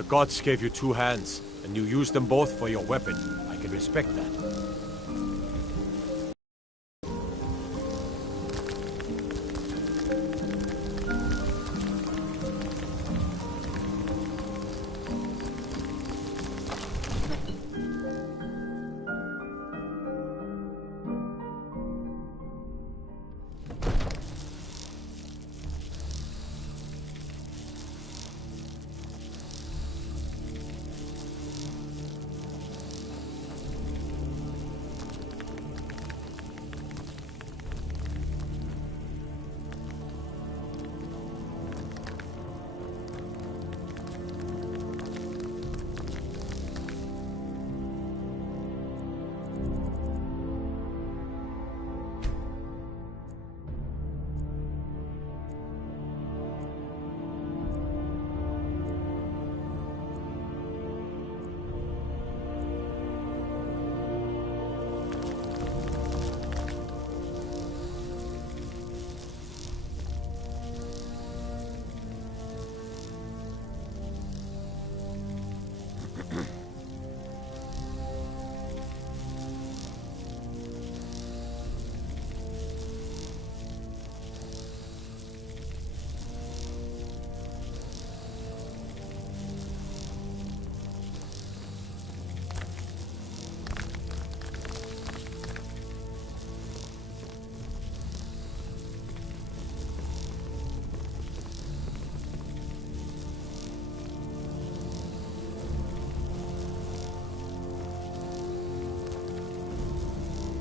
The gods gave you two hands, and you used them both for your weapon. I can respect that.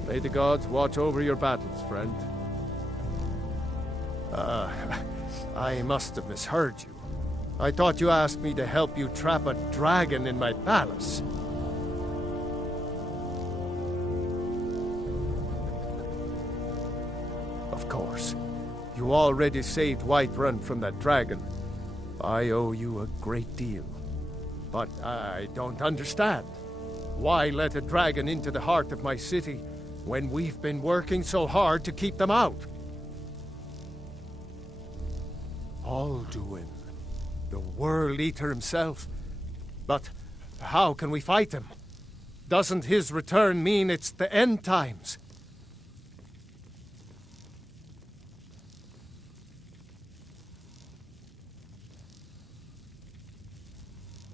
May the gods watch over your battles, friend. I must have misheard you. I thought you asked me to help you trap a dragon in my palace. Of course. You already saved Whiterun from that dragon. I owe you a great deal. But I don't understand. Why let a dragon into the heart of my city when we've been working so hard to keep them out? Alduin, the World Eater himself. But how can we fight him? Doesn't his return mean it's the end times?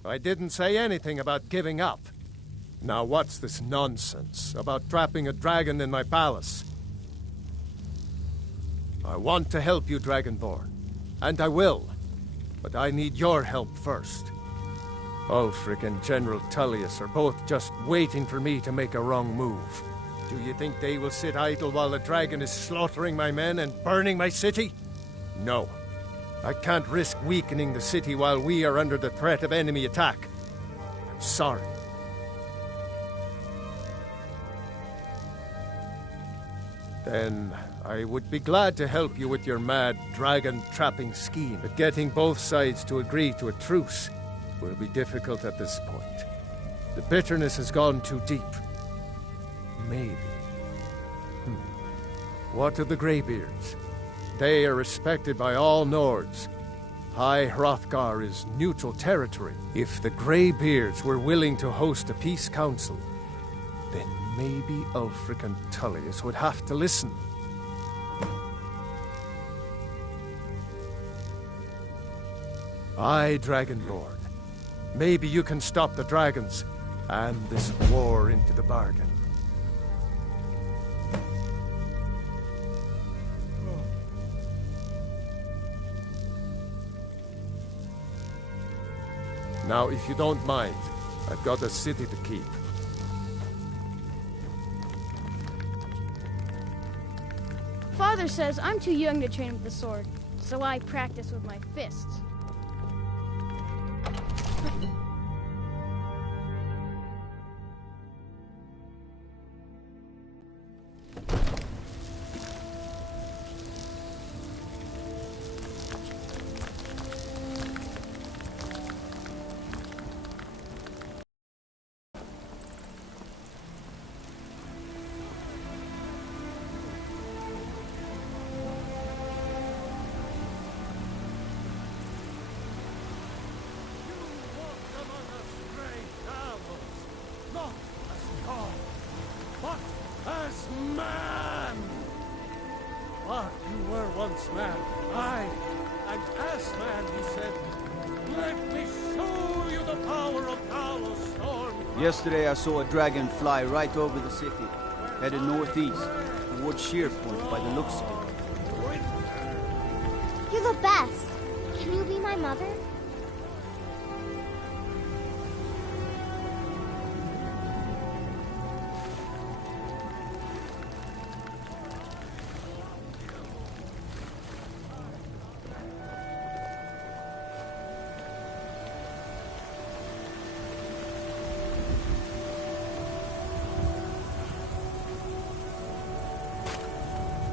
I didn't say anything about giving up. Now what's this nonsense about trapping a dragon in my palace? I want to help you, Dragonborn. And I will. But I need your help first. Ulfric and General Tullius are both just waiting for me to make a wrong move. Do you think they will sit idle while the dragon is slaughtering my men and burning my city? No. I can't risk weakening the city while we are under the threat of enemy attack. I'm sorry. Then I would be glad to help you with your mad dragon-trapping scheme, but getting both sides to agree to a truce will be difficult at this point. The bitterness has gone too deep. Maybe. What of the Greybeards? They are respected by all Nords. High Hrothgar is neutral territory. If the Greybeards were willing to host a peace council, then maybe Ulfric and Tullius would have to listen. Aye, Dragonborn. Maybe you can stop the dragons, and this war into the bargain. Now, if you don't mind, I've got a city to keep. Father says I'm too young to train with the sword, so I practice with my fists. Yesterday I saw a dragon fly right over the city, headed northeast, towards Sheerpoint by the looks of it. You're the best. Can you be my mother?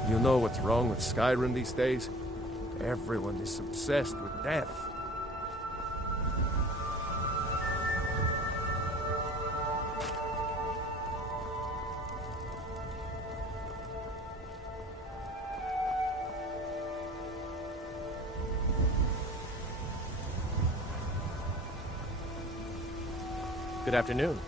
You know what's wrong with Skyrim these days? Everyone is obsessed with death. Good afternoon.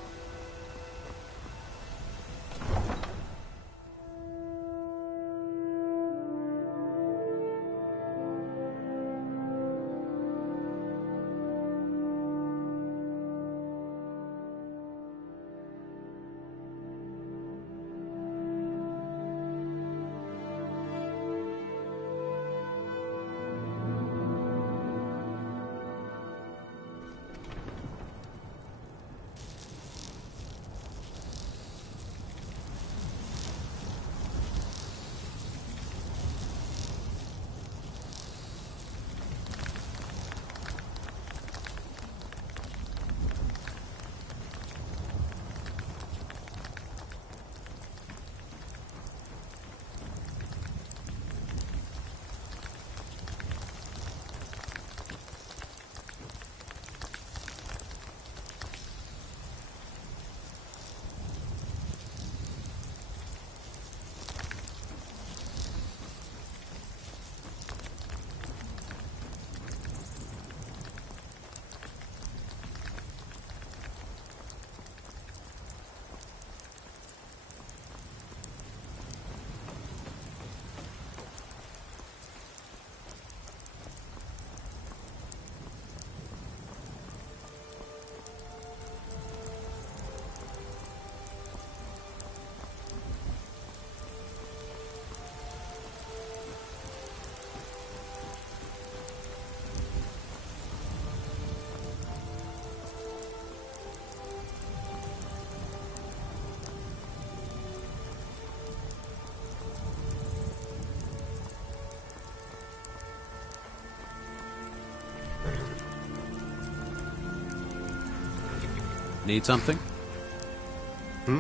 Need something? Hmm?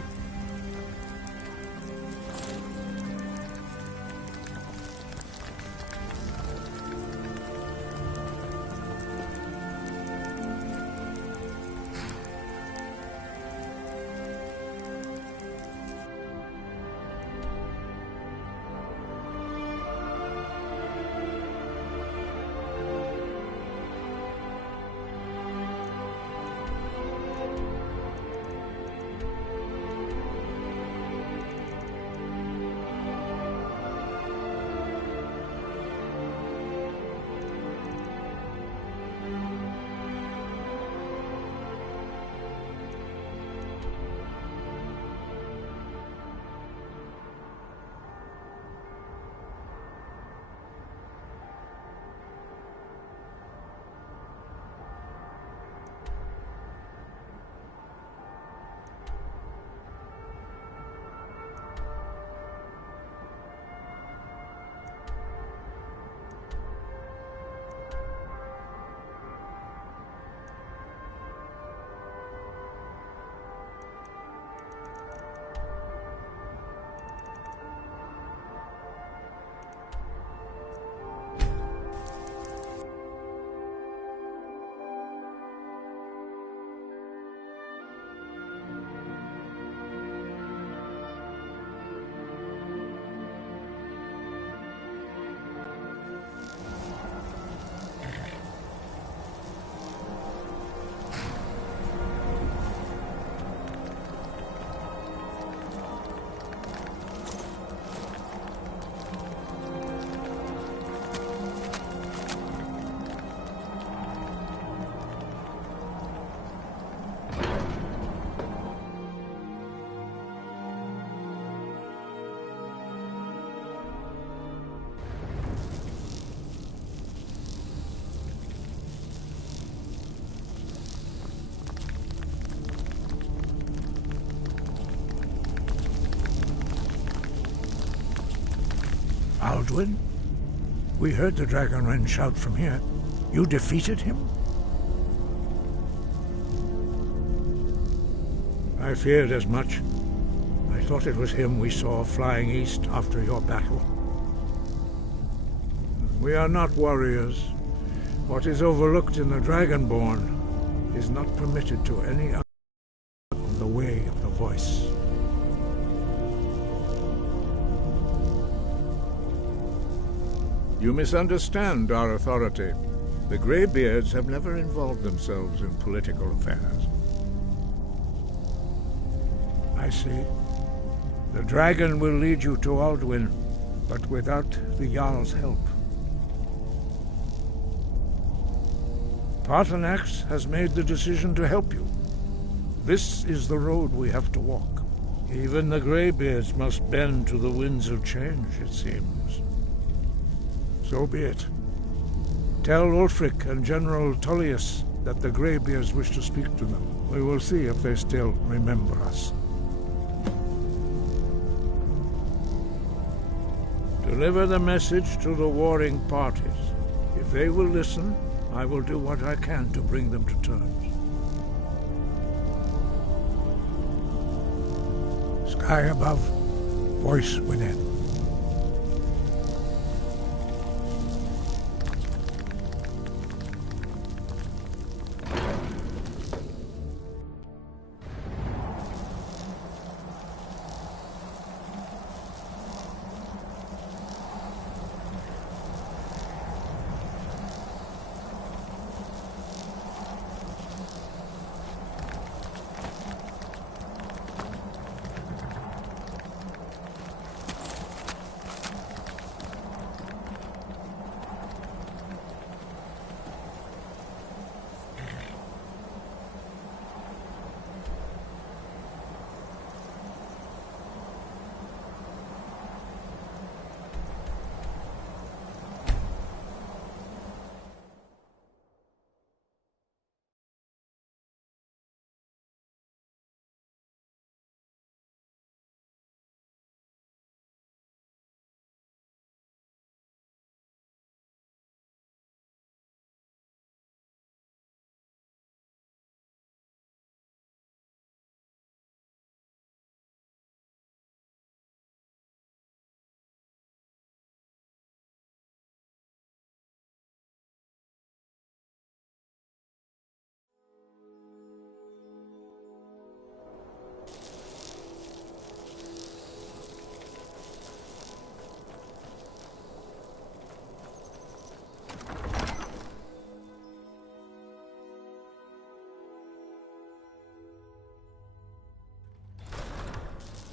Alduin? We heard the Dragonren shout from here. You defeated him? I feared as much. I thought it was him we saw flying east after your battle. We are not warriors. What is overlooked in the Dragonborn is not permitted to any other of the way of the voice. You misunderstand our authority. The Greybeards have never involved themselves in political affairs. I see. The dragon will lead you to Alduin, but without the Jarl's help. Paarthurnax has made the decision to help you. This is the road we have to walk. Even the Greybeards must bend to the winds of change, it seems. So be it. Tell Ulfric and General Tullius that the Greybeards wish to speak to them. We will see if they still remember us. Deliver the message to the warring parties. If they will listen, I will do what I can to bring them to terms. Sky above, voice within.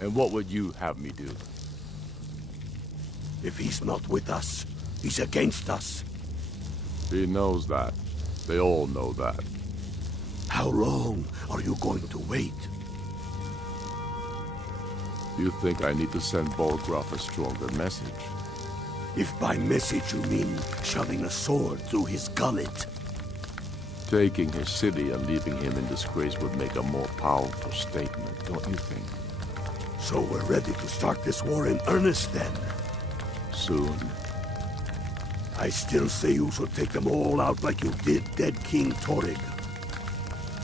And what would you have me do? If he's not with us, he's against us. He knows that. They all know that. How long are you going to wait? You think I need to send Bolgraf a stronger message? If by message you mean shoving a sword through his gullet. Taking his city and leaving him in disgrace would make a more powerful statement, don't you think? So we're ready to start this war in earnest then? Soon. I still say you should take them all out like you did dead King Torrig.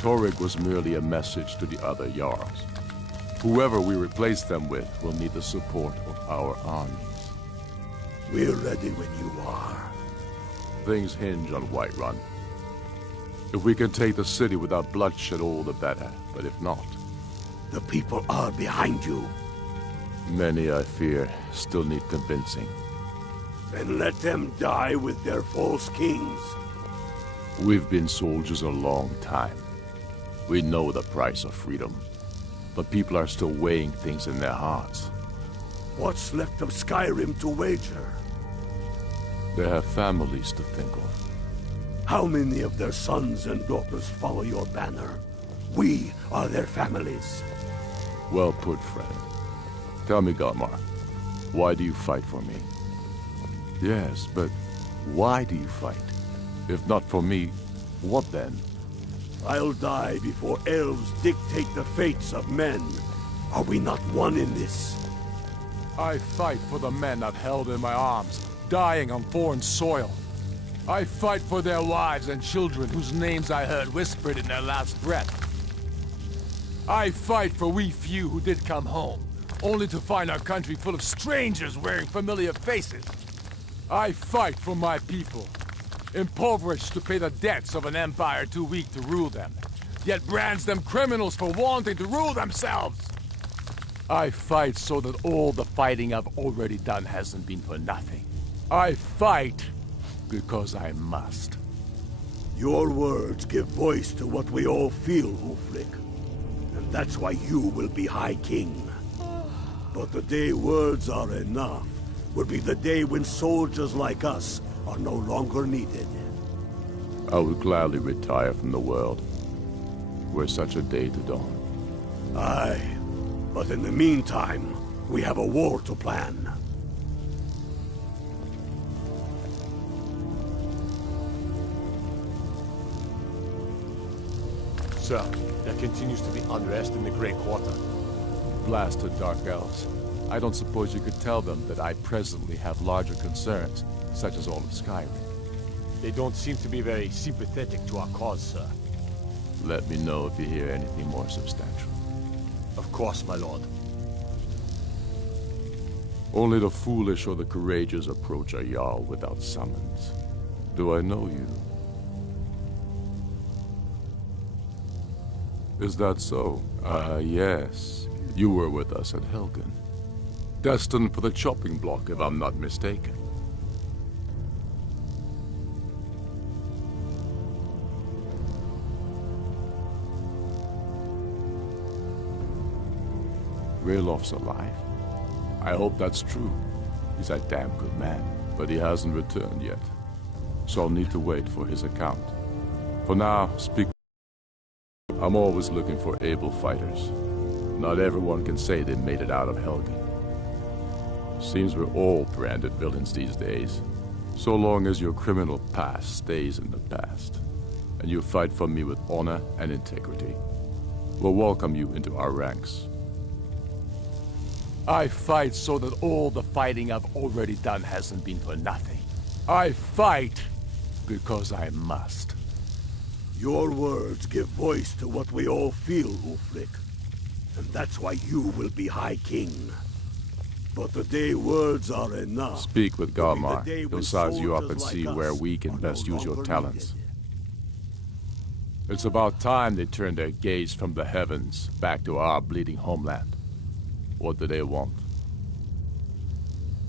Torrig was merely a message to the other Jarls. Whoever we replace them with will need the support of our armies. We're ready when you are. Things hinge on Whiterun. If we can take the city without bloodshed, all the better. But if not... The people are behind you. Many, I fear, still need convincing. Then let them die with their false kings. We've been soldiers a long time. We know the price of freedom. But people are still weighing things in their hearts. What's left of Skyrim to wager? They have families to think of. How many of their sons and daughters follow your banner? We are their families. Well put, friend. Tell me, Galmar, why do you fight for me? Yes, but why do you fight? If not for me, what then? I'll die before elves dictate the fates of men. Are we not one in this? I fight for the men I've held in my arms, dying on foreign soil. I fight for their wives and children whose names I heard whispered in their last breath. I fight for we few who did come home, only to find our country full of strangers wearing familiar faces. I fight for my people, impoverished to pay the debts of an empire too weak to rule them, yet brands them criminals for wanting to rule themselves. I fight so that all the fighting I've already done hasn't been for nothing. I fight because I must. Your words give voice to what we all feel, Ulfric. And that's why you will be High King. But the day words are enough will be the day when soldiers like us are no longer needed. I would gladly retire from the world, were such a day to dawn. Aye, but in the meantime, we have a war to plan. Sir, there continues to be unrest in the Grey Quarter. Blasted Dark Elves. I don't suppose you could tell them that I presently have larger concerns, such as all of Skyrim. They don't seem to be very sympathetic to our cause, sir. Let me know if you hear anything more substantial. Of course, my lord. Only the foolish or the courageous approach a Jarl without summons. Do I know you? Is that so? Yes. You were with us at Helgen. Destined for the chopping block, if I'm not mistaken. Raylof's alive? I hope that's true. He's a damn good man, but he hasn't returned yet. So I'll need to wait for his account. For now, speak. I'm always looking for able fighters. Not everyone can say they made it out of Helgen. Seems we're all branded villains these days. So long as your criminal past stays in the past, and you fight for me with honor and integrity, we'll welcome you into our ranks. I fight so that all the fighting I've already done hasn't been for nothing. I fight because I must. Your words give voice to what we all feel, Ulfric. And that's why you will be High King. But the day words are enough. Speak with Galmar. He'll size you up and see where we can best use your talents. It's about time they turned their gaze from the heavens back to our bleeding homeland. What do they want?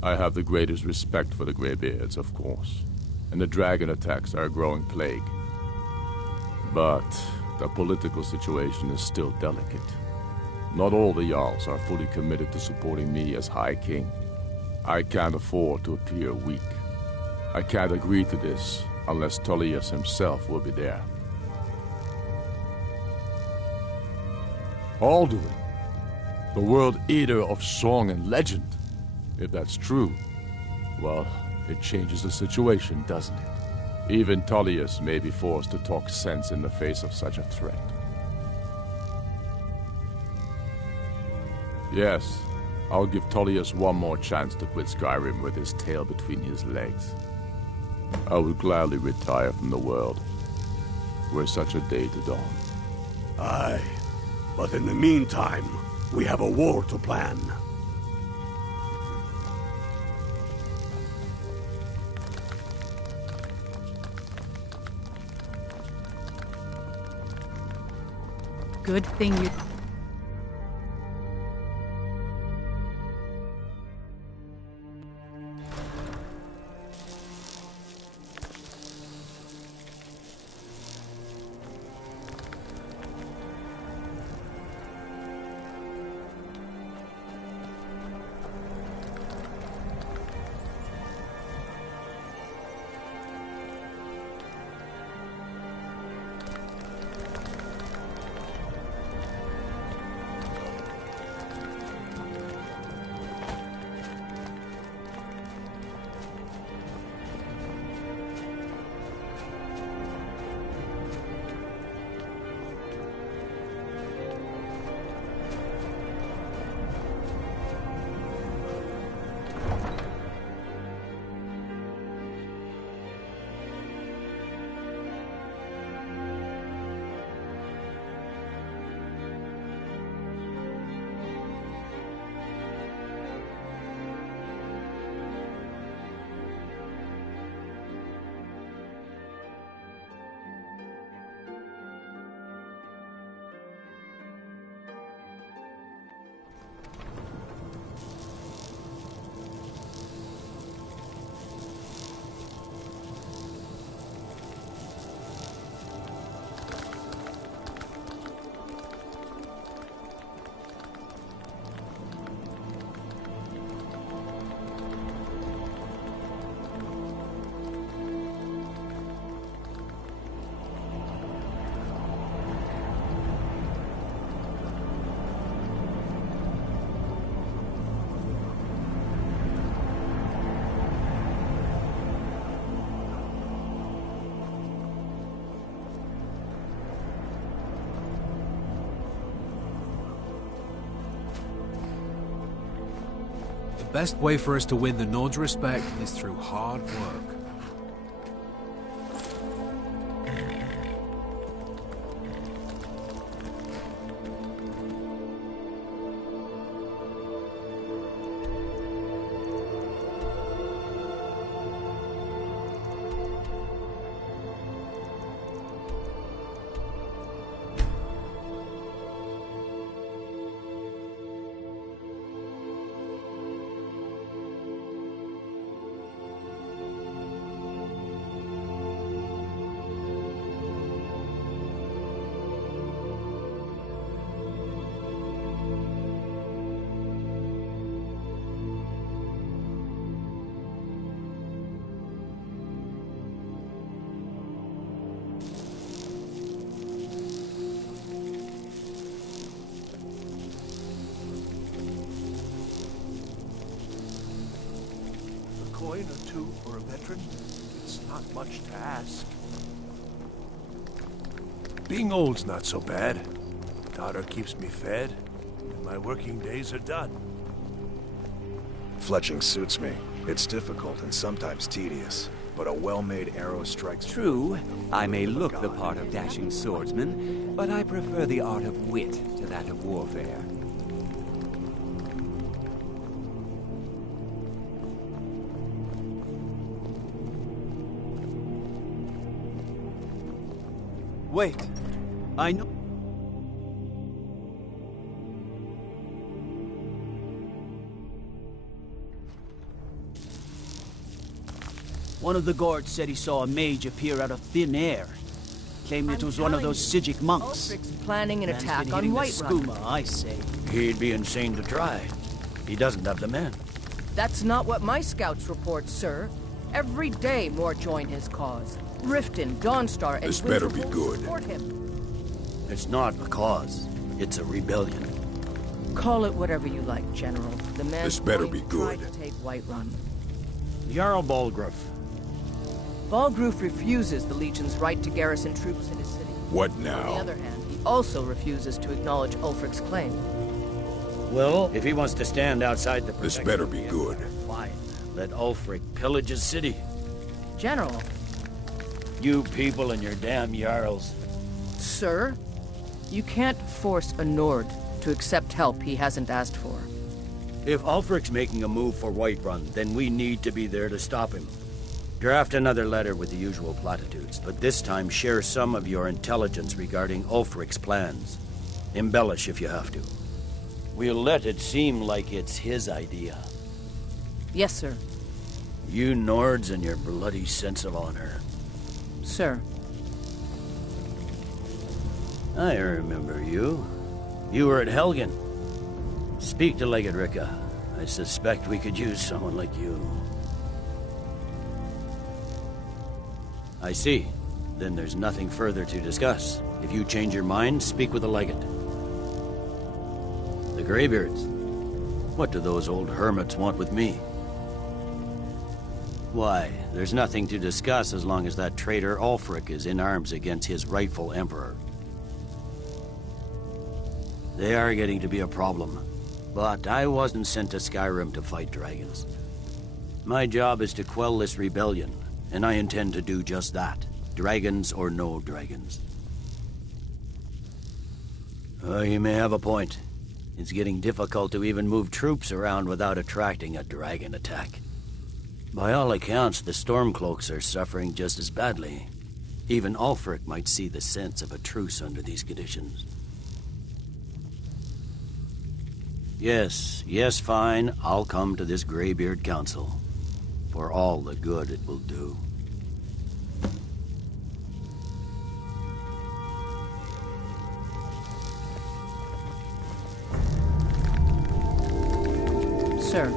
I have the greatest respect for the Greybeards, of course. And the dragon attacks are a growing plague. But the political situation is still delicate. Not all the Jarls are fully committed to supporting me as High King. I can't afford to appear weak. I can't agree to this unless Tullius himself will be there. Alduin, the World Eater of song and legend. If that's true, well, it changes the situation, doesn't it? Even Tullius may be forced to talk sense in the face of such a threat. Yes, I'll give Tullius one more chance to quit Skyrim with his tail between his legs. I would gladly retire from the world, were such a day to dawn. Aye, but in the meantime, we have a war to plan. Good thing you... best way for us to win the Nord's respect is through hard work. Coin or two for a veteran? It's not much to ask. Being old's not so bad. Daughter keeps me fed, and my working days are done. Fletching suits me. It's difficult and sometimes tedious, but a well-made arrow strikes true. I may look the part of dashing swordsman, but I prefer the art of wit to that of warfare. Wait, I know. One of the guards said he saw a mage appear out of thin air. Claimed it was one of those Sijic monks. Ulfric's planning an Man's attack been on hitting the Whiterun. skooma, I say. He'd be insane to try. He doesn't have the men. That's not what my scouts report, sir. Every day more join his cause. Riften, Dawnstar, and This better be Winterhold good. support him. It's not a cause. It's a rebellion. Call it whatever you like, General. The man This better be good. tried to take Whiterun. Jarl Balgruuf. Balgruuf refuses the Legion's right to garrison troops in his city. What On the now? other hand, he also refuses to acknowledge Ulfric's claim. Well, if he wants to stand outside the This protection better of be the good. Empire, fine. Let Ulfric pillage his city. General. You people and your damn Jarls. Sir, you can't force a Nord to accept help he hasn't asked for. If Ulfric's making a move for Whiterun, then we need to be there to stop him. Draft another letter with the usual platitudes, but this time share some of your intelligence regarding Ulfric's plans. Embellish if you have to. We'll let it seem like it's his idea. Yes, sir. You Nords and your bloody sense of honor. Sir. I remember you. You were at Helgen. Speak to Legate Ricka. I suspect we could use someone like you. I see. Then there's nothing further to discuss. If you change your mind, speak with the Legate. The Greybeards. What do those old hermits want with me? Why, there's nothing to discuss as long as that traitor Ulfric is in arms against his rightful emperor. They are getting to be a problem. But I wasn't sent to Skyrim to fight dragons. My job is to quell this rebellion, and I intend to do just that. Dragons or no dragons. You may have a point. It's getting difficult to even move troops around without attracting a dragon attack. By all accounts, the Stormcloaks are suffering just as badly. Even Ulfric might see the sense of a truce under these conditions. Yes, fine. I'll come to this Greybeard Council. For all the good it will do. Sir.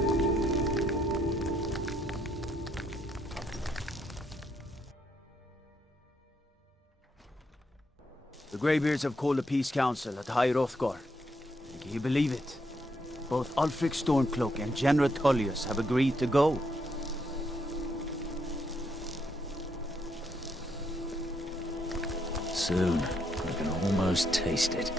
The Greybeards have called a peace council at High Hrothgar. Can you believe it? Both Ulfric Stormcloak and General Tullius have agreed to go. Soon, I can almost taste it.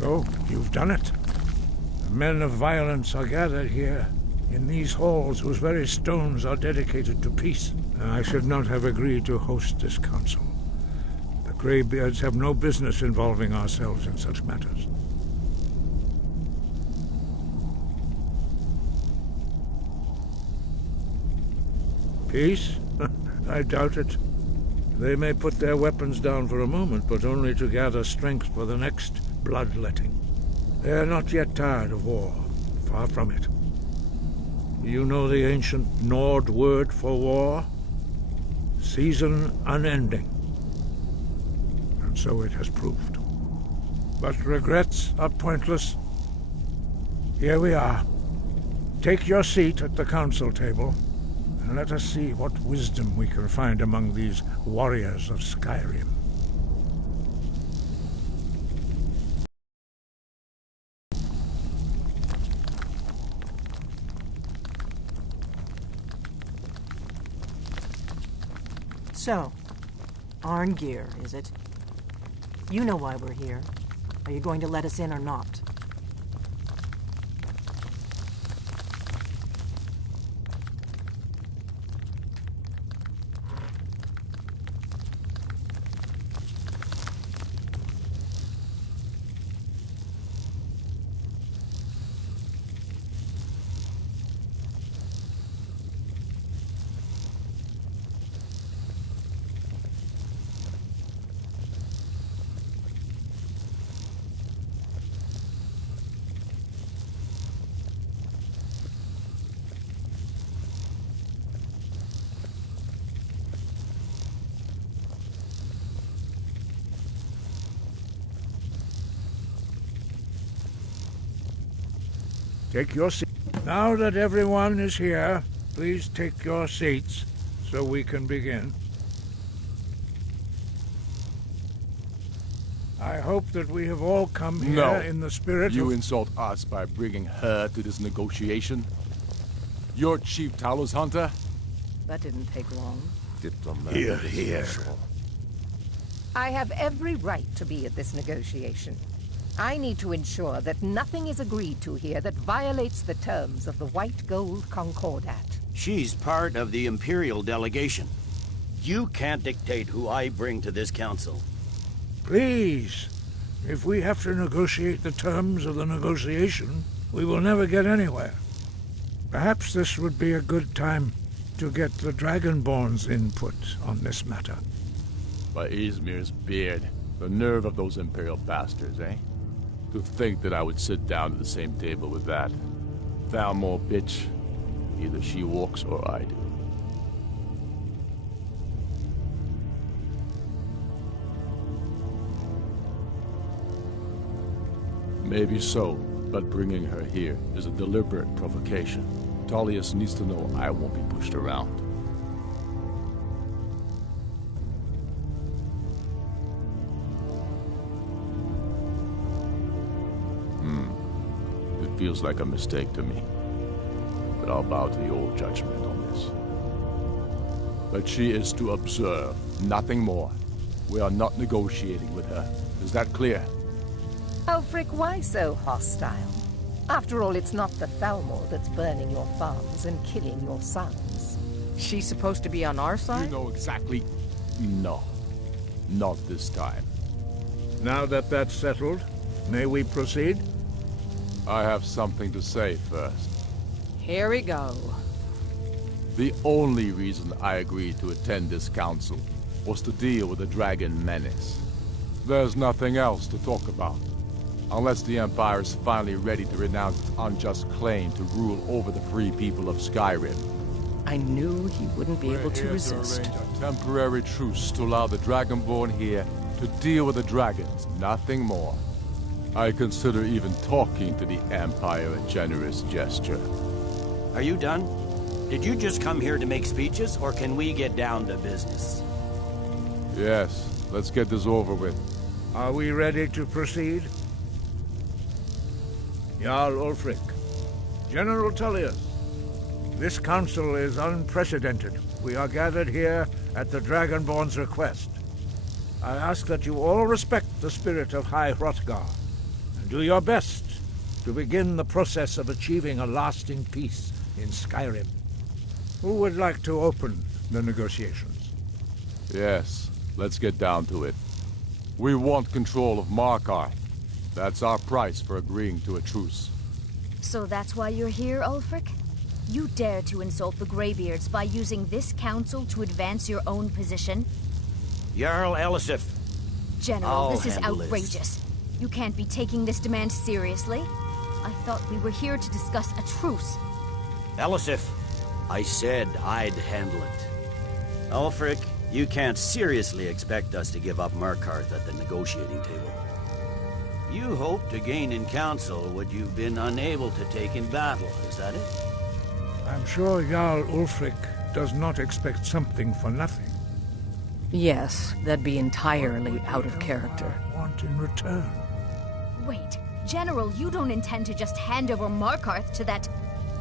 So, you've done it. The men of violence are gathered here, in these halls whose very stones are dedicated to peace. I should not have agreed to host this council. The Greybeards have no business involving ourselves in such matters. Peace? I doubt it. They may put their weapons down for a moment, but only to gather strength for the next bloodletting. They are not yet tired of war. Far from it. You know the ancient Nord word for war? Season unending. And so it has proved. But regrets are pointless. Here we are. Take your seat at the council table, and let us see what wisdom we can find among these warriors of Skyrim. So, Arngeir, is it? You know why we're here. Are you going to let us in or not? Take your seat. Now that everyone is here, please take your seats so we can begin. I hope that we have all come here in the spirit You of... insult us by bringing her to this negotiation? You're Chief Talos Hunter? That didn't take long. Diplomat. Here, here. I have every right to be at this negotiation. I need to ensure that nothing is agreed to here that violates the terms of the White Gold Concordat. She's part of the Imperial delegation. You can't dictate who I bring to this council. Please, if we have to negotiate the terms of the negotiation, we will never get anywhere. Perhaps this would be a good time to get the Dragonborn's input on this matter. By Izmir's beard, the nerve of those Imperial bastards, eh? To think that I would sit down at the same table with that. Thalmor bitch. Either she walks or I do. Maybe so, but bringing her here is a deliberate provocation. Tullius needs to know I won't be pushed around. It feels like a mistake to me. But I'll bow to your judgment on this. But she is to observe, nothing more. We are not negotiating with her. Is that clear? Ulfric, why so hostile? After all, it's not the Thalmor that's burning your farms and killing your sons. She's supposed to be on our side? You know exactly... No. Not this time. Now that that's settled, may we proceed? I have something to say first. Here we go. The only reason I agreed to attend this council was to deal with the dragon menace. There's nothing else to talk about. Unless the Empire is finally ready to renounce its unjust claim to rule over the free people of Skyrim. I knew he wouldn't be able to resist. To arrange a temporary truce to allow the Dragonborn here to deal with the dragons, nothing more. I consider even talking to the Empire a generous gesture. Are you done? Did you just come here to make speeches, or can we get down to business? Yes, let's get this over with. Are we ready to proceed? Jarl Ulfric, General Tullius, this council is unprecedented. We are gathered here at the Dragonborn's request. I ask that you all respect the spirit of High Hrothgar, and Do your best to begin the process of achieving a lasting peace in Skyrim. Who would like to open the negotiations? Yes, let's get down to it. We want control of Markarth. That's our price for agreeing to a truce. So that's why you're here, Ulfric? You dare to insult the Greybeards by using this council to advance your own position? Jarl Elisif. General, this is outrageous. You can't be taking this demand seriously. I thought we were here to discuss a truce. Elisif, I said I'd handle it. Ulfric, you can't seriously expect us to give up Markarth at the negotiating table. You hope to gain in council what you've been unable to take in battle, is that it? I'm sure Jarl Ulfric does not expect something for nothing. Yes, that'd be entirely out of character. Want in return? Wait, General, you don't intend to just hand over Markarth to that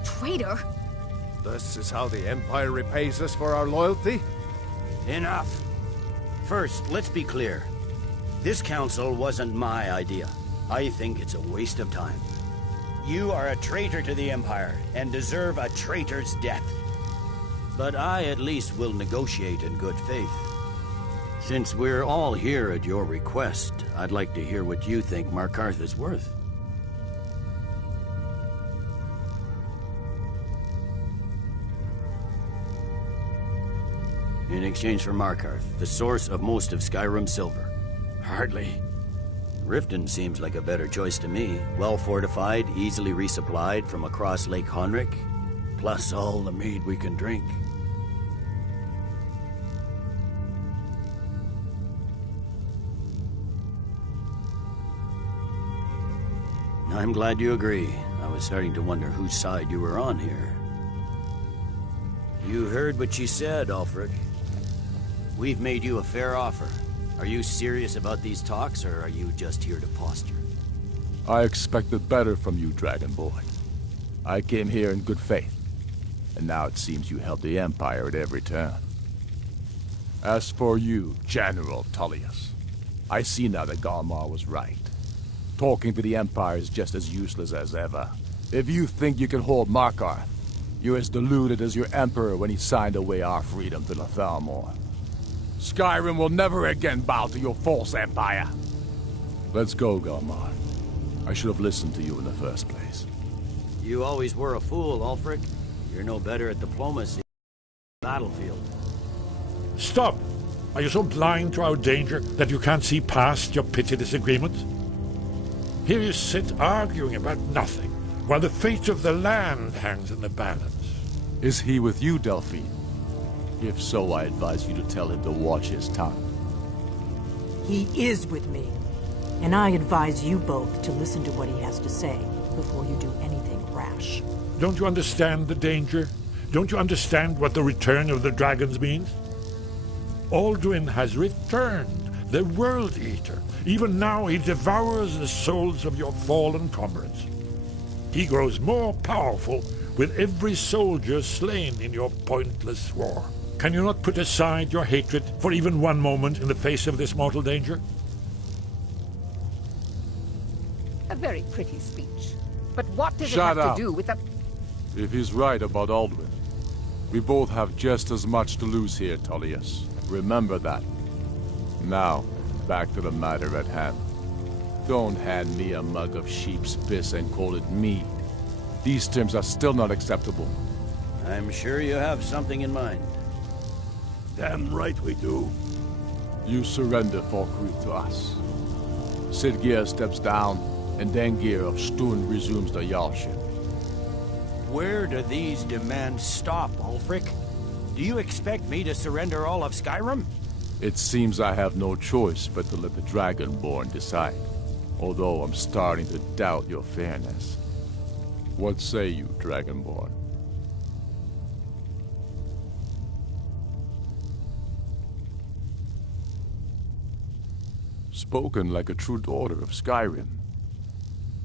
traitor? This is how the Empire repays us for our loyalty? Enough. First, let's be clear. This council wasn't my idea. I think it's a waste of time. You are a traitor to the Empire, and deserve a traitor's death. But I at least will negotiate in good faith. Since we're all here at your request, I'd like to hear what you think Markarth is worth. In exchange for Markarth, the source of most of Skyrim's silver. Hardly. Riften seems like a better choice to me. Well-fortified, easily resupplied from across Lake Honric, plus all the mead we can drink. I'm glad you agree. I was starting to wonder whose side you were on here. You heard what she said, Ulfric. We've made you a fair offer. Are you serious about these talks, or are you just here to posture? I expected better from you, Dragonborn. I came here in good faith, and now it seems you help the Empire at every turn. As for you, General Tullius, I see now that Galmar was right. Talking to the Empire is just as useless as ever. If you think you can hold Markarth, you're as deluded as your Emperor when he signed away our freedom to Thalmor. Skyrim will never again bow to your false empire. Let's go, Galmar. I should have listened to you in the first place. You always were a fool, Ulfric. You're no better at diplomacy than the battlefield. Stop! Are you so blind to our danger that you can't see past your petty disagreements? Here you sit arguing about nothing, while the fate of the land hangs in the balance. Is he with you, Delphine? If so, I advise you to tell him to watch his tongue. He is with me, and I advise you both to listen to what he has to say before you do anything rash. Don't you understand the danger? Don't you understand what the return of the dragons means? Alduin has returned, the World Eater. Even now he devours the souls of your fallen comrades. He grows more powerful with every soldier slain in your pointless war. Can you not put aside your hatred for even one moment in the face of this mortal danger? A very pretty speech. But what does Shut it have up. to do with the... If he's right about Alduin, we both have just as much to lose here, Tullius. Remember that. Now, back to the matter at hand. Don't hand me a mug of sheep's piss and call it mead. These terms are still not acceptable. I'm sure you have something in mind. Damn right we do. You surrender Falkreath to us. Sidgeir steps down, and Dengir of Stund resumes the Jarlship. Where do these demands stop, Ulfric? Do you expect me to surrender all of Skyrim? It seems I have no choice but to let the Dragonborn decide. Although I'm starting to doubt your fairness. What say you, Dragonborn? Spoken like a true daughter of Skyrim.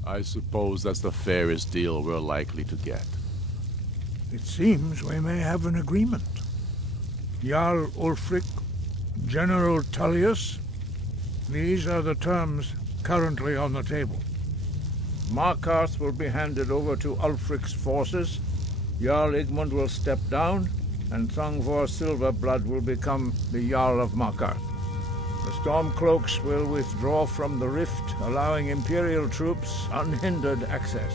I suppose that's the fairest deal we're likely to get. It seems we may have an agreement. Jarl Ulfric, General Tullius, these are the terms currently on the table. Markarth will be handed over to Ulfric's forces, Jarl Igmund will step down, and Thongvor Silverblood will become the Jarl of Markarth. The Stormcloaks will withdraw from the rift, allowing Imperial troops unhindered access.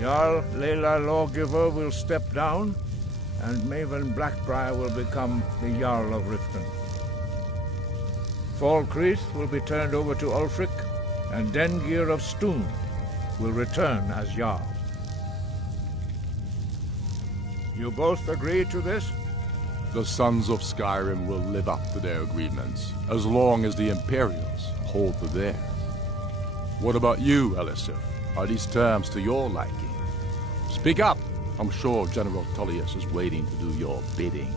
Jarl Leila Lawgiver will step down, and Maven Blackbriar will become the Jarl of Riften. Falkreath will be turned over to Ulfric, and Dengir of Stoon will return as Jarl. You both agree to this? The Sons of Skyrim will live up to their agreements, as long as the Imperials hold to theirs. What about you, Elisif? Are these terms to your liking? Speak up! I'm sure General Tullius is waiting to do your bidding.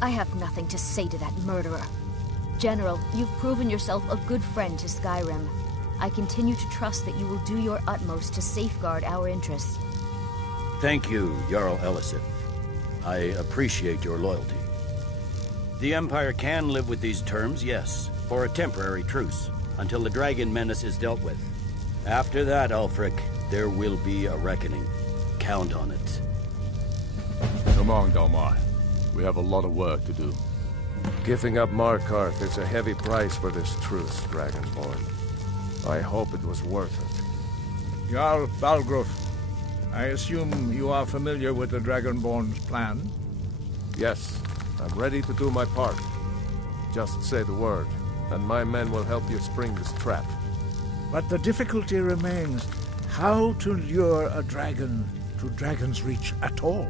I have nothing to say to that murderer. General, you've proven yourself a good friend to Skyrim. I continue to trust that you will do your utmost to safeguard our interests. Thank you, Jarl Elisif. I appreciate your loyalty. The Empire can live with these terms, yes, for a temporary truce, until the dragon menace is dealt with. After that, Ulfric, there will be a reckoning. Count on it. Come on, Dalmar. We have a lot of work to do. Giving up Markarth is a heavy price for this truce, Dragonborn. I hope it was worth it. Jarl Balgruuf, I assume you are familiar with the Dragonborn's plan? Yes, I'm ready to do my part. Just say the word, and my men will help you spring this trap. But the difficulty remains how to lure a dragon to Dragon's Reach at all.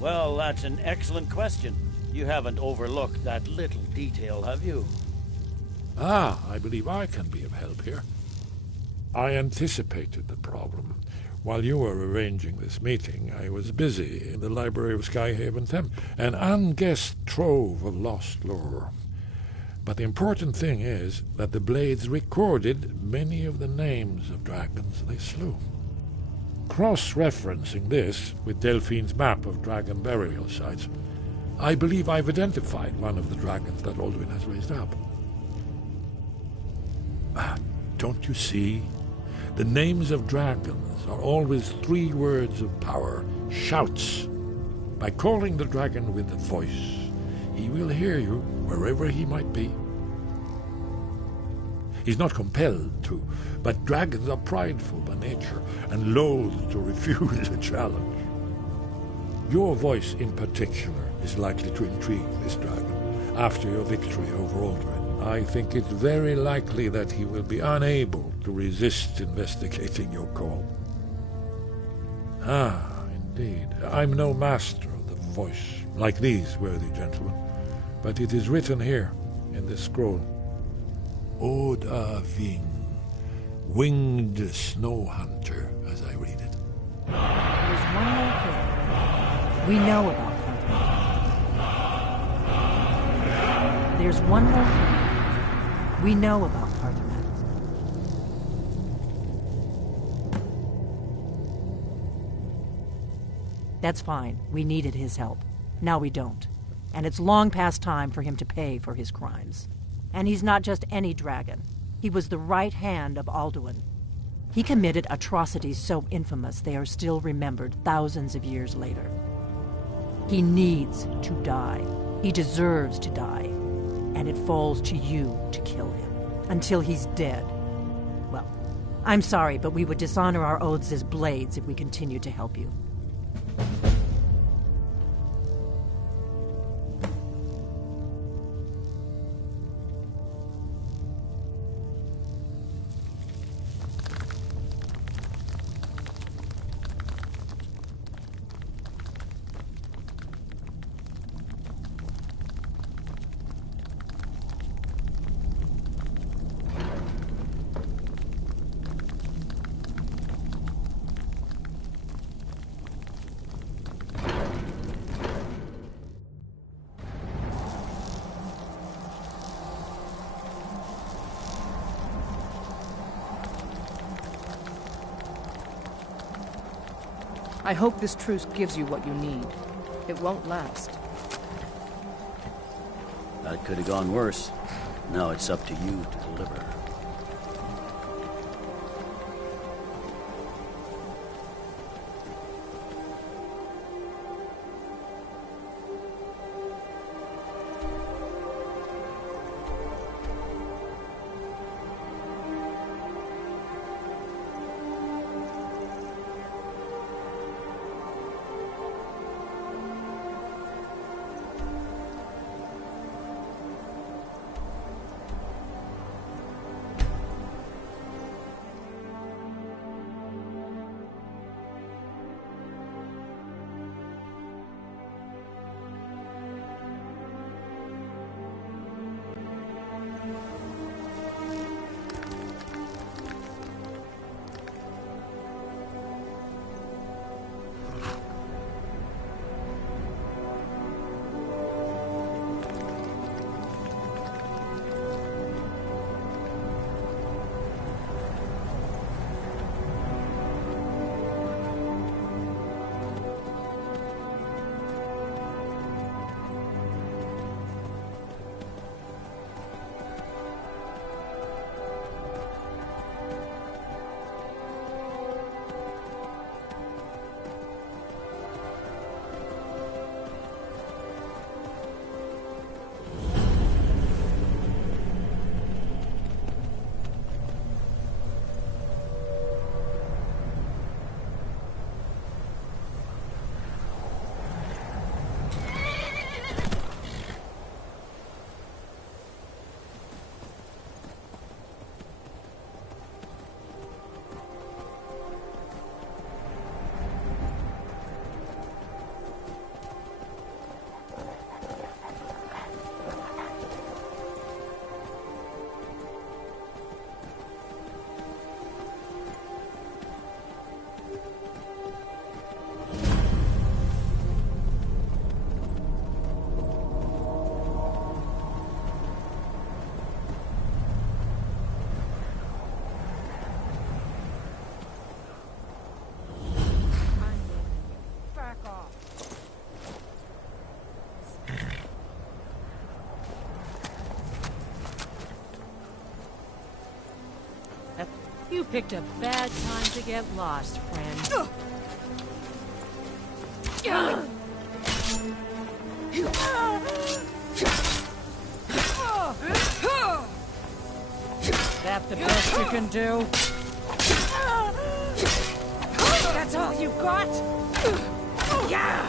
Well, that's an excellent question. You haven't overlooked that little detail, have you? Ah, I believe I can be of help here. I anticipated the problem. While you were arranging this meeting, I was busy in the library of Skyhaven Them, an unguessed trove of lost lore. But the important thing is that the blades recorded many of the names of dragons they slew. Cross-referencing this with Delphine's map of dragon burial sites, I believe I've identified one of the dragons that Alduin has raised up. Don't you see? The names of dragons are always 3 words of power, shouts. By calling the dragon with a voice, he will hear you wherever he might be. He's not compelled to, but dragons are prideful by nature and loath to refuse a challenge. Your voice in particular is likely to intrigue this dragon after your victory over Alduin. I think it's very likely that he will be unable to resist investigating your call. Ah, indeed. I'm no master of the voice, like these worthy gentlemen, but it is written here in this scroll. Oda Ving, winged snow hunter, as I read it. There's one more thing we know about Parthenon. There's one more thing we know about Parthenon. That's fine. We needed his help. Now we don't. And it's long past time for him to pay for his crimes. And he's not just any dragon. He was the right hand of Alduin. He committed atrocities so infamous they are still remembered thousands of years later. He needs to die. He deserves to die. And it falls to you to kill him. Until he's dead. Well, I'm sorry, but we would dishonor our oaths as blades if we continued to help you. I hope this truce gives you what you need. It won't last. That could have gone worse. Now it's up to you to deliver. You picked a bad time to get lost, friend. That the best you can do? That's all you got? Yeah!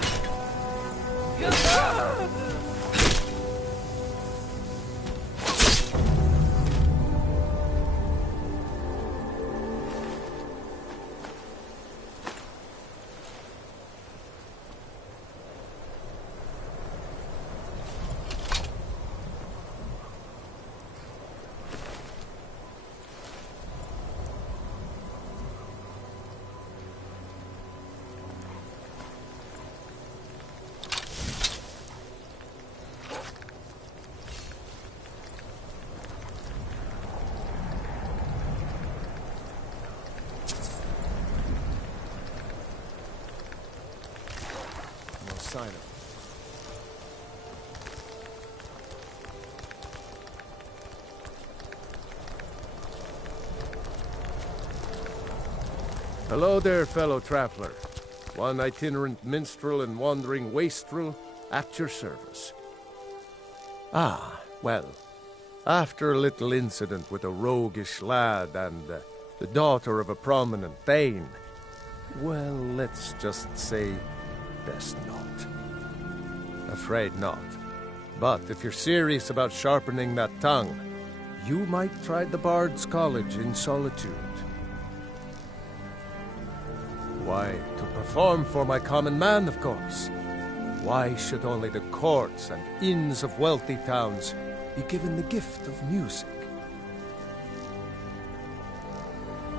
Sign of it. Hello there, fellow traveler. One itinerant minstrel and wandering wastrel at your service. Ah, well, after a little incident with a roguish lad and the daughter of a prominent thane, well, let's just say best not. Afraid not. But if you're serious about sharpening that tongue, you might try the Bard's College in Solitude. Why, to perform for my common man, of course. Why should only the courts and inns of wealthy towns be given the gift of music?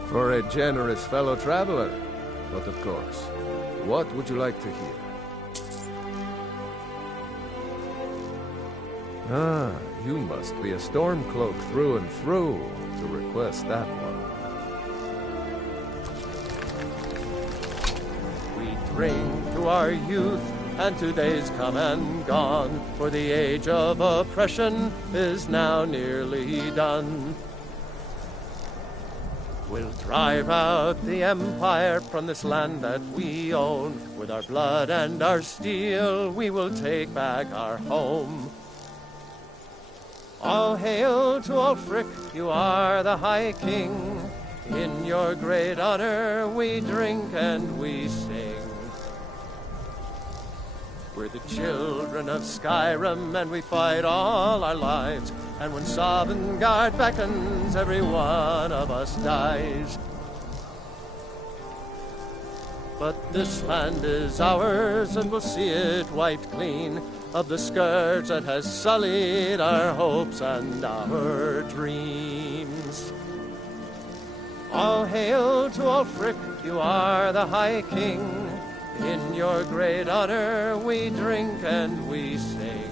For a generous fellow traveler. But of course, what would you like to hear? Ah, you must be a Stormcloak through and through to request that one. We drink to our youth and to days come and gone, for the age of oppression is now nearly done. We'll drive out the Empire from this land that we own. With our blood and our steel, we will take back our home. All hail to Ulfric, you are the High King. In your great honor we drink and we sing. We're the children of Skyrim and we fight all our lives. And when Sovngarde beckons, every one of us dies. But this land is ours and we'll see it wiped clean of the scourge that has sullied our hopes and our dreams. All hail to Ulfric, you are the High King. In your great honor we drink and we sing.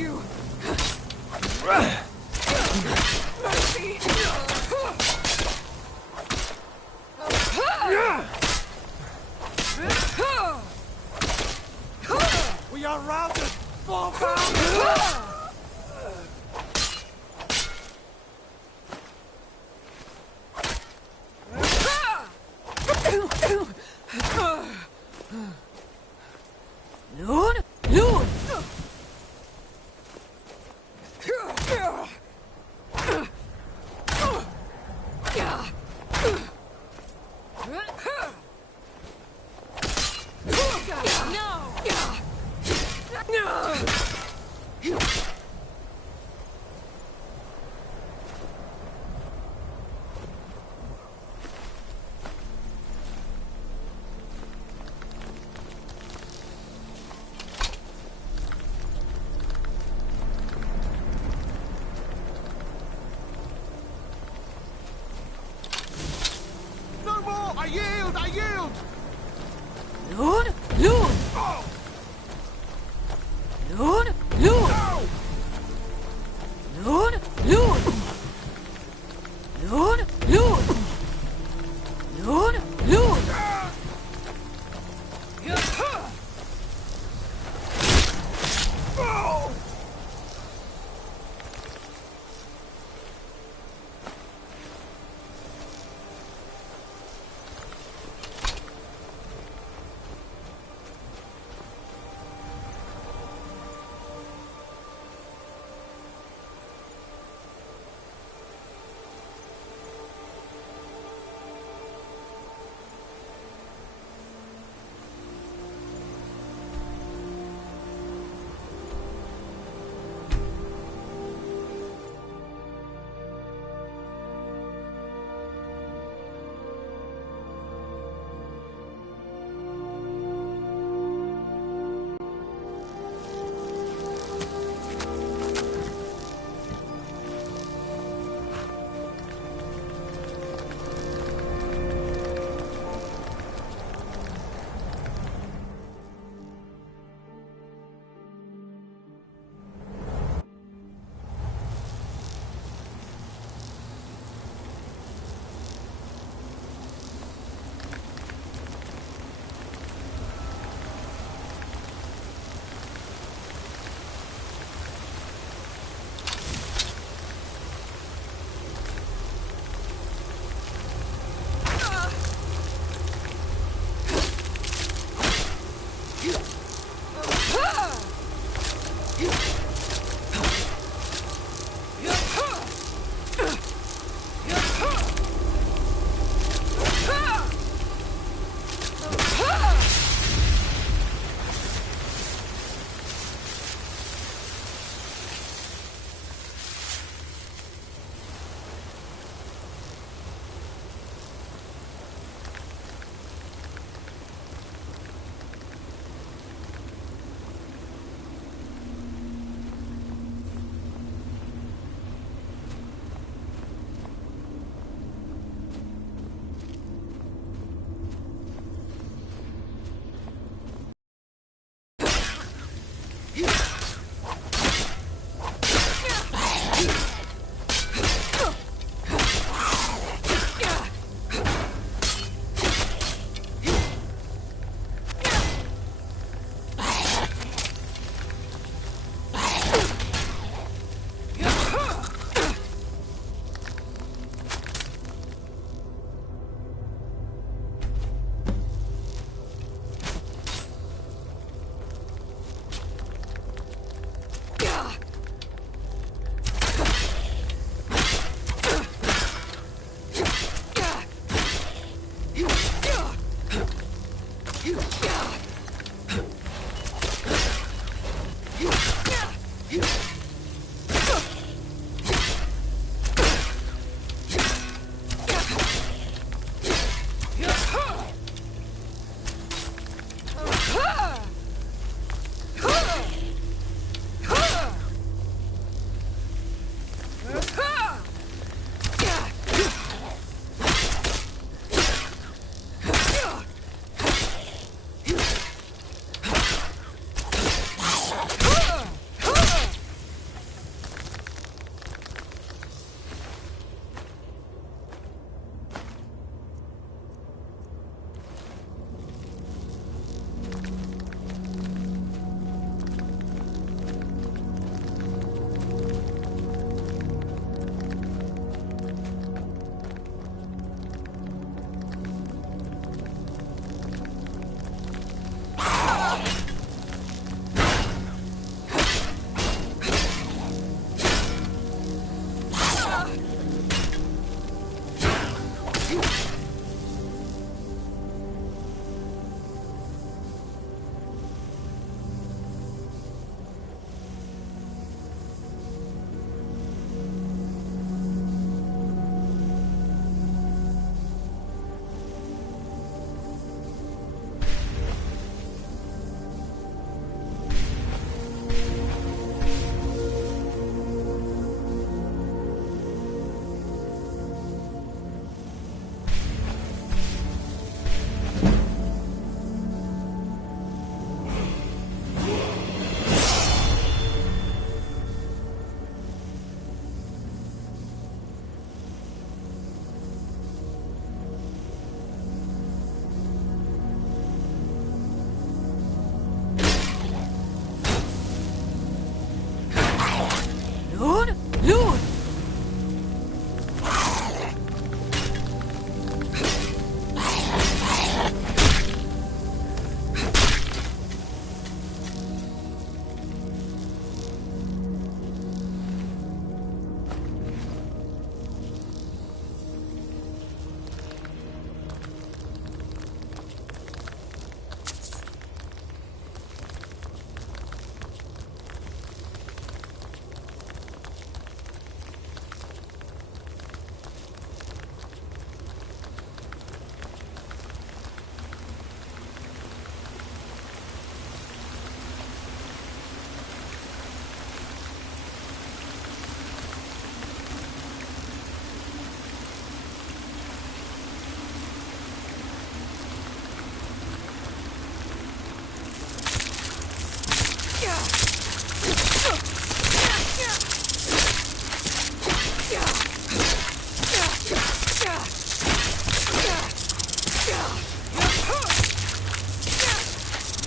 you. Mercy. We are routed! Fall down! Lord? Lord! No more! I yield! I yield! Lord? Lord! Lord? Lord! Lord? Lord! Lord? Lord! Lord? Lord!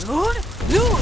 Loon! Loon!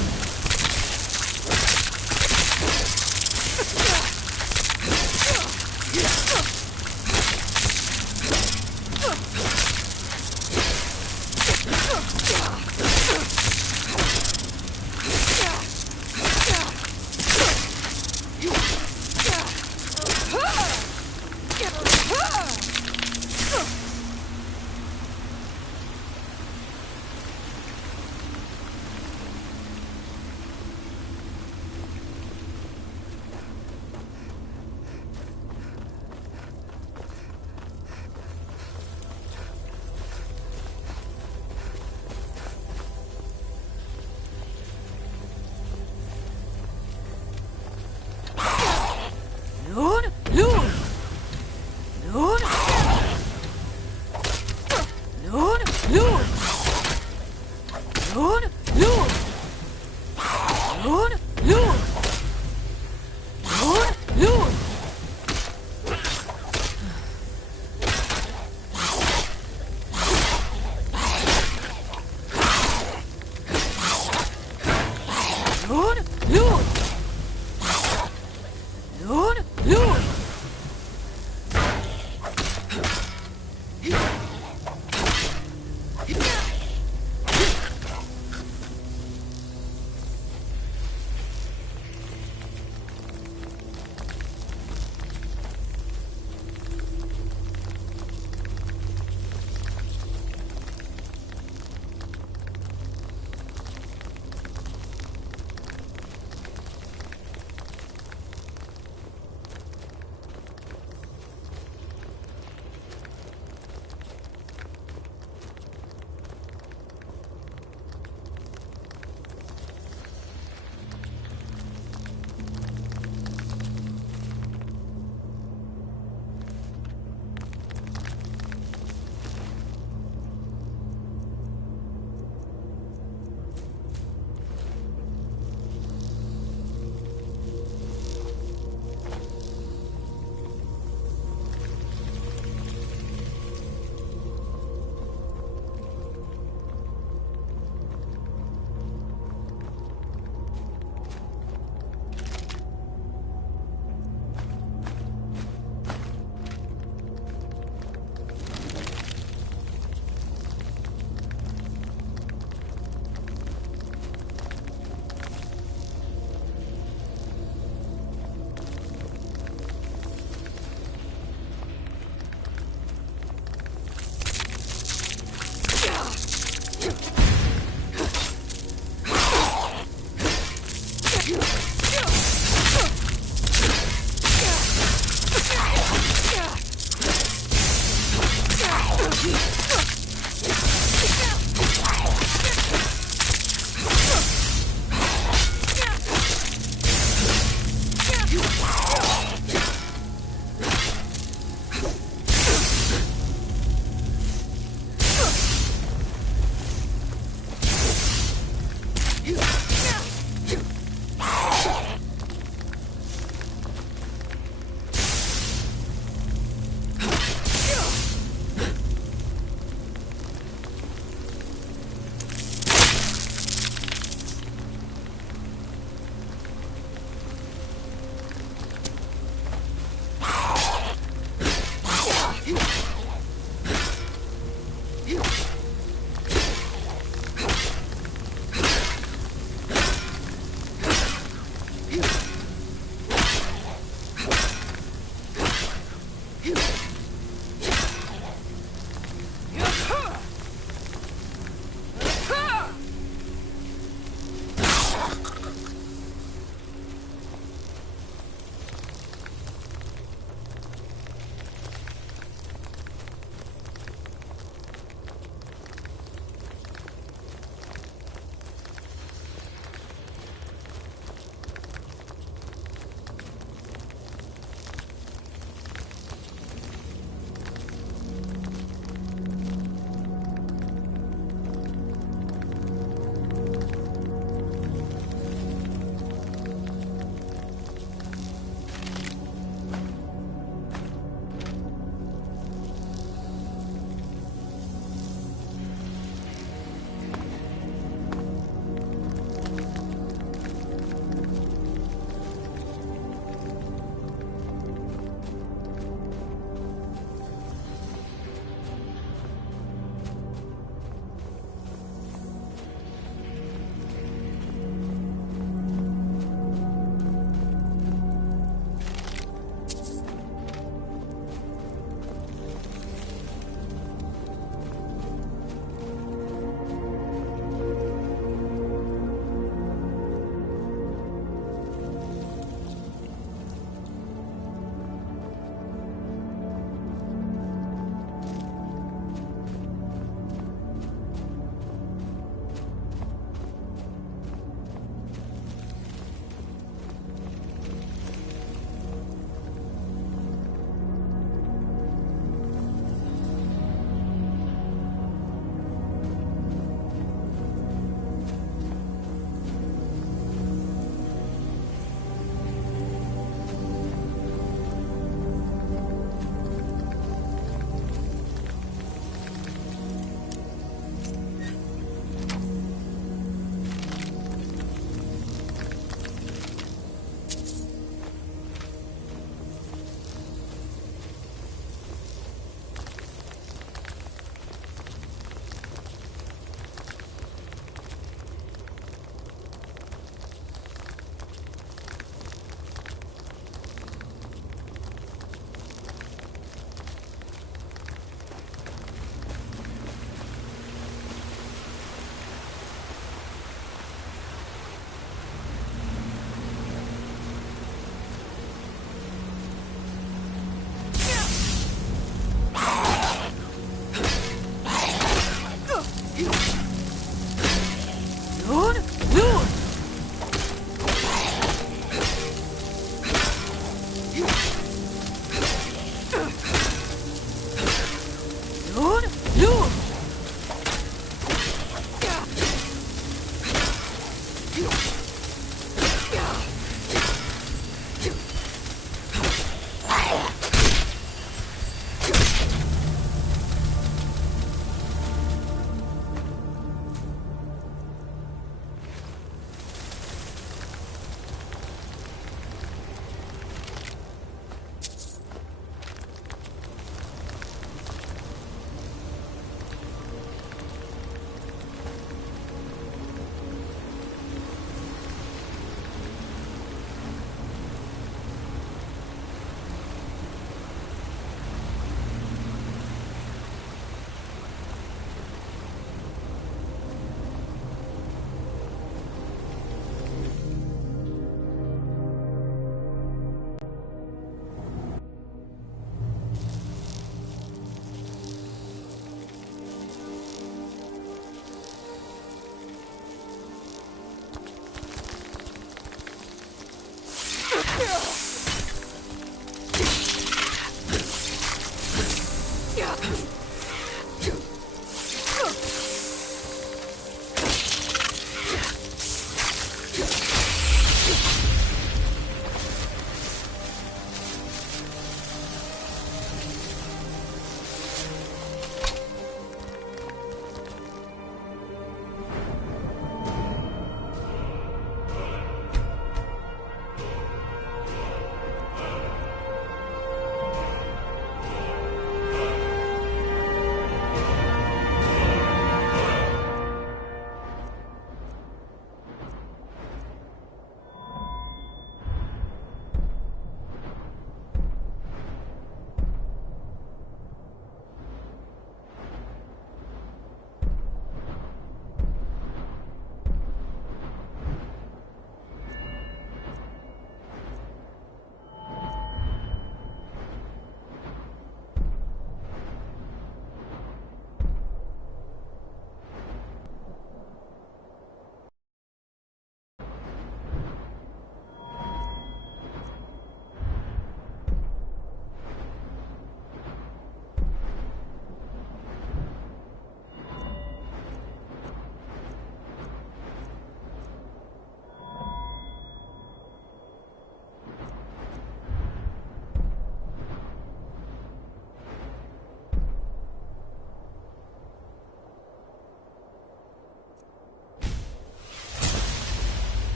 Loon! Loon! Loon! Loon! Loon! Loon! Loon! Loon! Loon! Loon! Loon! Loon! Loon! Loon! Loon!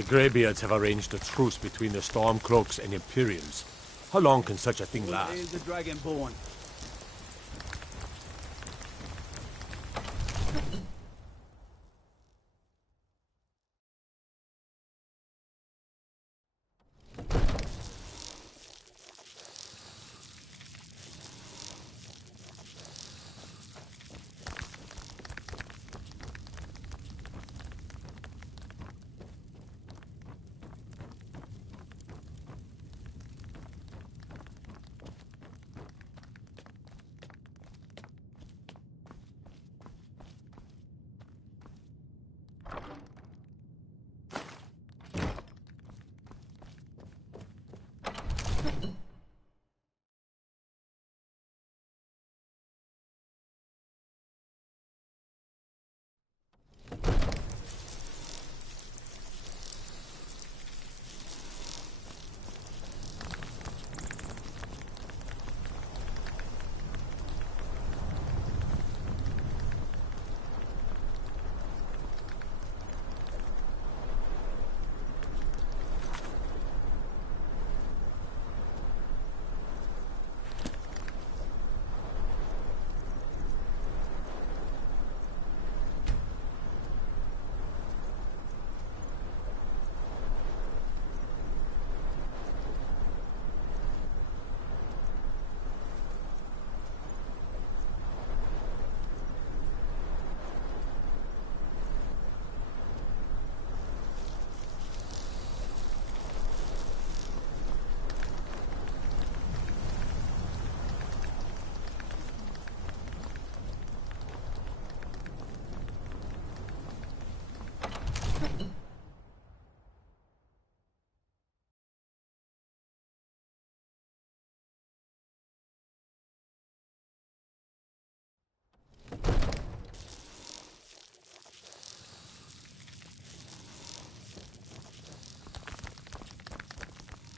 The Greybeards have arranged a truce between the Stormcloaks and Imperials. How long can such a thing Hail last? the Dragonborn.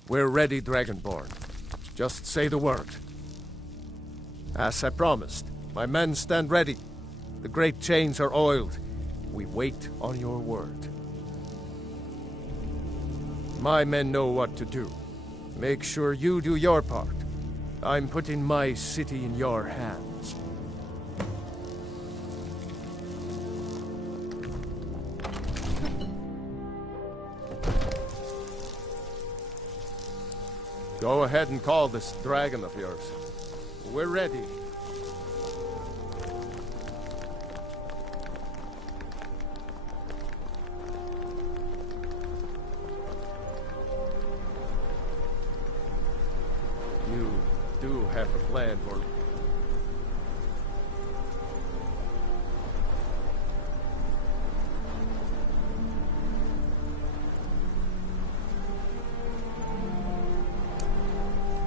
We're ready, Dragonborn. Just say the word. As I promised, my men stand ready. The great chains are oiled. We wait on your word. My men know what to do. Make sure you do your part. I'm putting my city in your hands. Go ahead and call this dragon of yours. We're ready. You do have a plan for...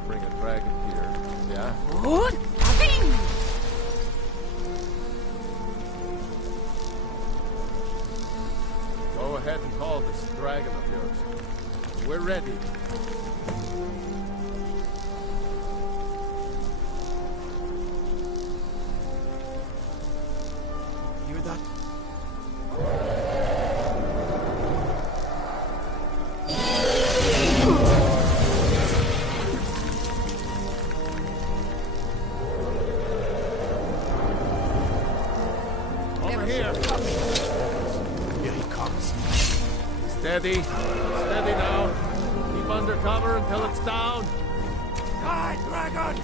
Bring a dragon here, yeah? Go ahead and call this dragon of yours. We're ready. Hear that? Over here. Here he comes. Steady. Steady now. Keep under cover until it's down. Die, dragon!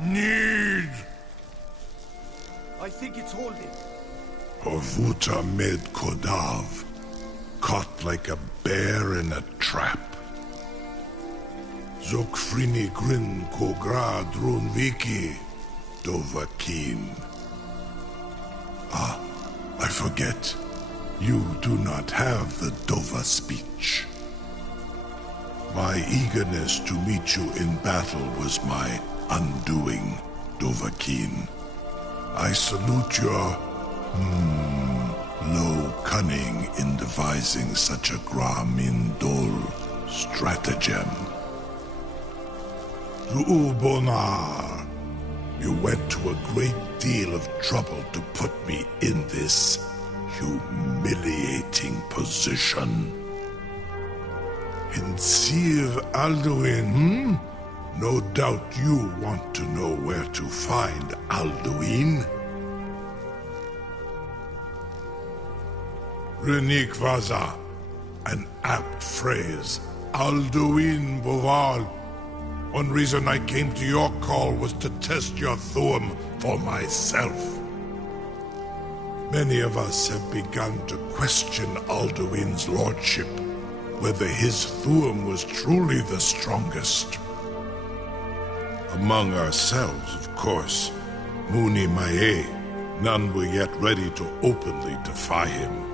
Need Horvuta med Kodav, caught like a bear in a trap. Zokfrini Grin Kogra Drunviki, Dovahkiin. Ah, I forget. You do not have the Dova speech. My eagerness to meet you in battle was my undoing, Dovahkiin. I salute your, low cunning in devising such a Gra-Min-Dol stratagem. Zu'ul-Bonar, you went to a great deal of trouble to put me in this humiliating position. Hinsir Alduin, No doubt you want to know where to find Alduin. Renik Vaza, an apt phrase. Alduin Boval. One reason I came to your call was to test your Thuum for myself. Many of us have begun to question Alduin's lordship, whether his Thuum was truly the strongest. Among ourselves, of course, Muni Mae, none were yet ready to openly defy him.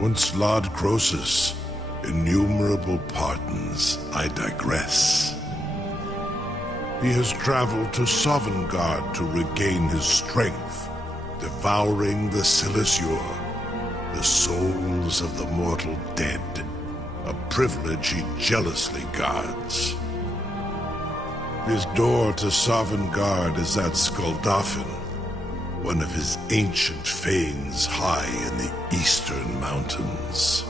Once Lord Croesus, innumerable pardons, I digress. He has traveled to Sovngarde to regain his strength, devouring the Silesur, the souls of the mortal dead, a privilege he jealously guards. His door to Sovngarde is at Skuldafn, one of his ancient fanes high in the eastern mountains.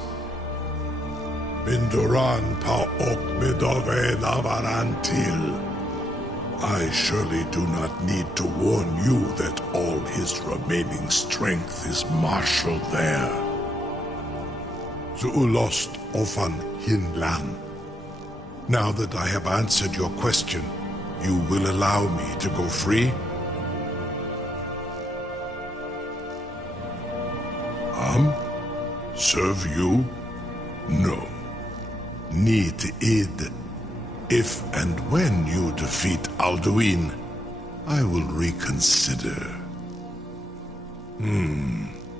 Minduran Paok Midove Navarantil. I surely do not need to warn you that all his remaining strength is marshaled there. Zuulost Ofan Hinlan. Now that I have answered your question, you will allow me to go free? Serve you? No. Need id. If and when you defeat Alduin, I will reconsider.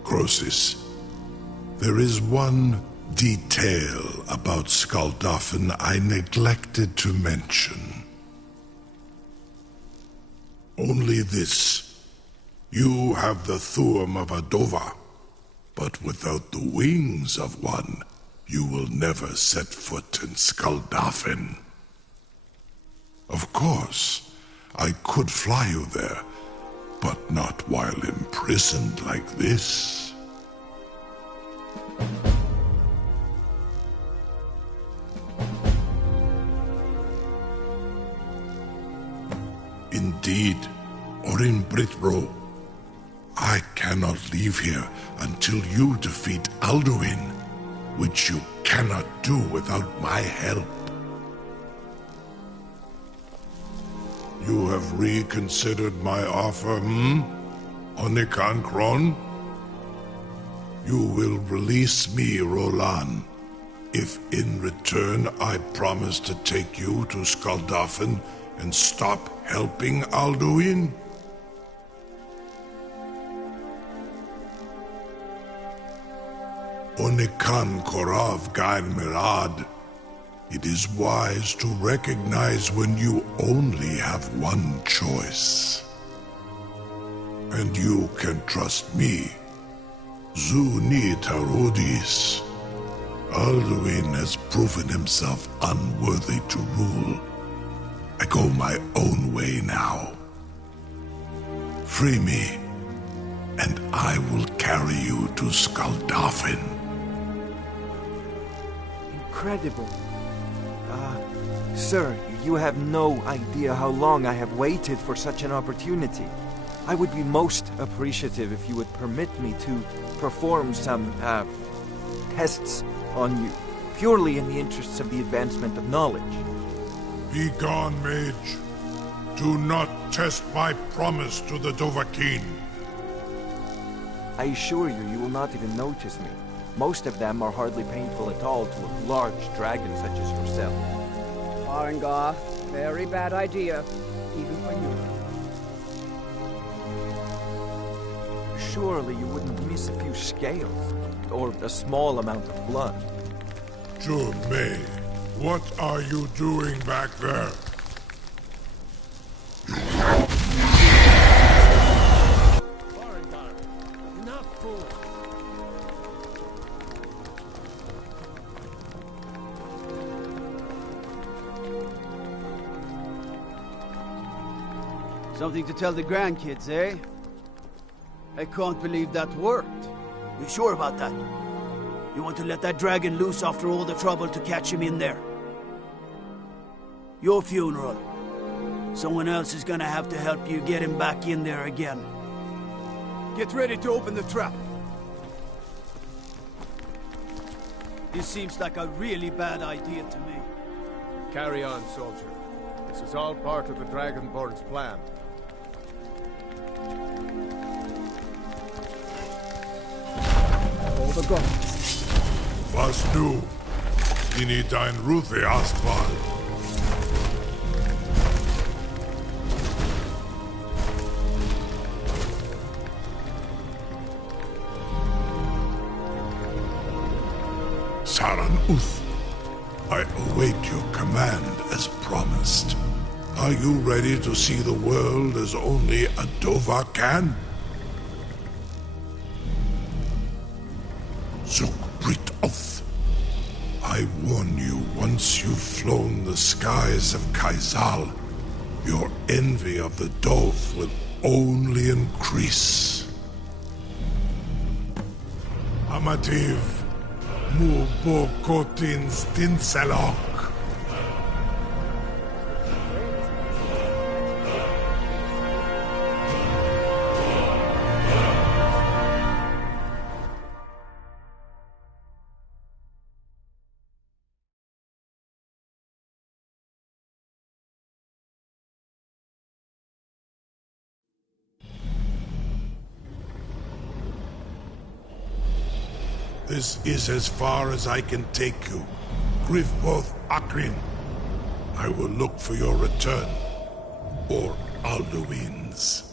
Croesus. There is one detail about Skuldafn I neglected to mention. Only this. You have the Thuum of a Dova, but without the wings of one, you will never set foot in Skuldafn. Of course, I could fly you there, but not while imprisoned like this. Indeed, Orin Britbro, I cannot leave here until you defeat Alduin, which you cannot do without my help. You have reconsidered my offer, Onikan Kron? You will release me, Rolan, if in return I promise to take you to Skuldafn and stop helping Alduin? Onikan Korav Gain Mirad. It is wise to recognize when you only have one choice. And you can trust me. Zuni Tarudis. Alduin has proven himself unworthy to rule. I go my own way now. Free me, and I will carry you to Skuldafn. Incredible. Sir, you have no idea how long I have waited for such an opportunity. I would be most appreciative if you would permit me to perform some, tests on you, purely in the interests of the advancement of knowledge. Be gone, mage. Do not test my promise to the Dovahkiin. I assure you, you will not even notice me. Most of them are hardly painful at all to a large dragon such as yourself. Farengar, very bad idea, even for you. Surely you wouldn't miss a few scales, or a small amount of blood. May, what are you doing back there? Farengar, enough fool. Something to tell the grandkids, eh? I can't believe that worked. You sure about that? You want to let that dragon loose after all the trouble to catch him in there? Your funeral. Someone else is gonna have to help you get him back in there again. Get ready to open the trap. This seems like a really bad idea to me. Carry on, soldier. This is all part of the Dragonborn's plan. All the gods. Was du? Ini dein Ruthi Astval. Saran Uth, I await your command as promised. Are you ready to see the world as only a Dova can? Zukbrit Oth, I warn you, once you've flown the skies of Kaizal, your envy of the Dove will only increase. Amativ, Mubo Kotin Stinselok. This is as far as I can take you. Grifboth Akrin. I will look for your return. Or Alduin's.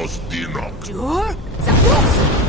Kostinok. Jur, Zapdos!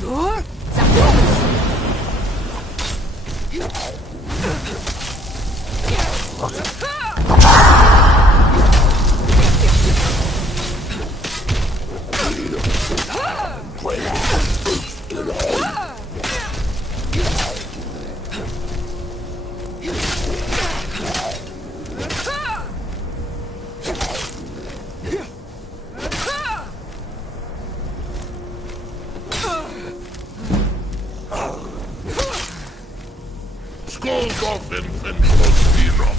Jur, Skoldorfen and Kostinok.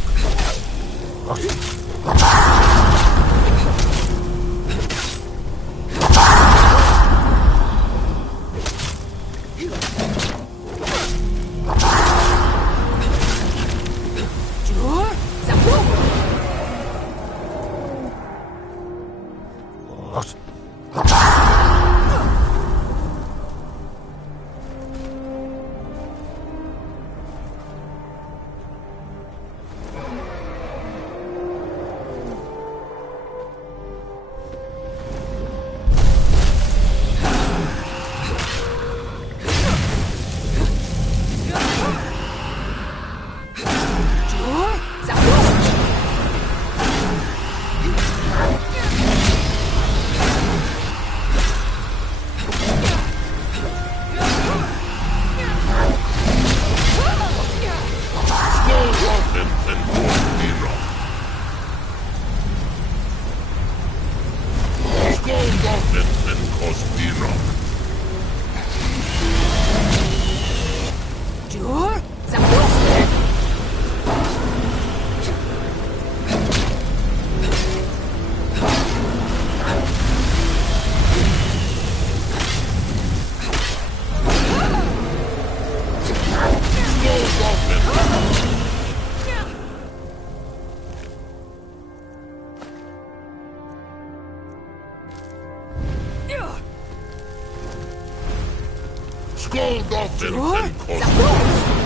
Jur, Zapdos! Jur, Zapdos! Skoldorfen Jur, and Kostinok. Zapdos!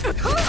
Huh?